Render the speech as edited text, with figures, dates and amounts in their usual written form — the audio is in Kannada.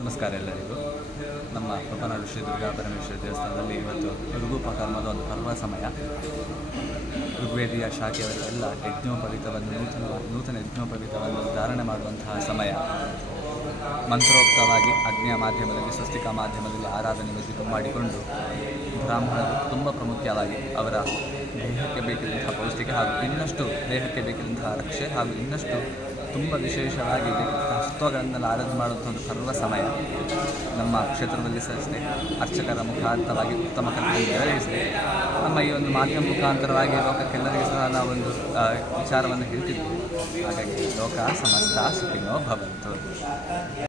ನಮಸ್ಕಾರ ಎಲ್ಲರಿಗೂ. ನಮ್ಮ ಪಪ್ಪನಾಡು ಶ್ರೀ ದುರ್ಗಾ ಪರಮೇಶ್ವರಿ ದೇವಸ್ಥಾನದಲ್ಲಿ ಇವತ್ತು ಋಗುಪಕರ್ಮದ ಒಂದು ಪರ್ವ ಸಮಯ. ಋಗ್ವೇದಿಯ ಶಾಖೆಯವರೆಲ್ಲ ಯಜ್ಞೋಪವೀತವನ್ನು ನೂತನ ಯಜ್ಞೋಪವೀತವನ್ನು ಧಾರಣೆ ಮಾಡುವಂತಹ ಸಮಯ. ಮಂತ್ರೋಕ್ತವಾಗಿ ಅಗ್ನಿಯ ಮಾಧ್ಯಮದಲ್ಲಿ ಸ್ವಸ್ತಿಕ ಮಾಧ್ಯಮದಲ್ಲಿ ಆರಾಧನೆ ಮಾಡಿಕೊಂಡು ಬ್ರಾಹ್ಮಣರು ತುಂಬ ಪ್ರಮುಖವಾಗಿ ಅವರ ದೇಹಕ್ಕೆ ಬೇಕಿದ್ದಂತಹ ಪೌಷ್ಟಿಕೆ ಹಾಗೂ ಇನ್ನಷ್ಟು ದೇಹಕ್ಕೆ ಬೇಕಿದ್ದಂತಹ ರಕ್ಷೆ ಹಾಗೂ ಇನ್ನಷ್ಟು ತುಂಬ ವಿಶೇಷವಾಗಿ ತತ್ವಗಳನ್ನೆಲ್ಲ ಆರಾಧನೆ ಮಾಡುವಂಥ ಒಂದು ಪರ್ವ ಸಮಯ. ನಮ್ಮ ಕ್ಷೇತ್ರದಲ್ಲಿ ಸಲ್ಲಿಸಿದೆ ಅರ್ಚಕರ ಮುಖಾಂತರವಾಗಿ ಉತ್ತಮ ಕಲ್ಪನೆ ನೆರವೇರಿಸಿದೆ. ನಮ್ಮ ಈ ಒಂದು ಮಾಧ್ಯಮ ಮುಖಾಂತರವಾಗಿ ಲೋಕಕ್ಕೆಲ್ಲರಿಗೂ ಸಹ ನಾವೊಂದು ವಿಚಾರವನ್ನು ಹೇಳ್ತಿದ್ವಿ. ಹಾಗಾಗಿ ಲೋಕ ಸಮಸ್ತ ಸುಖಿನೋ ಭವಂತು.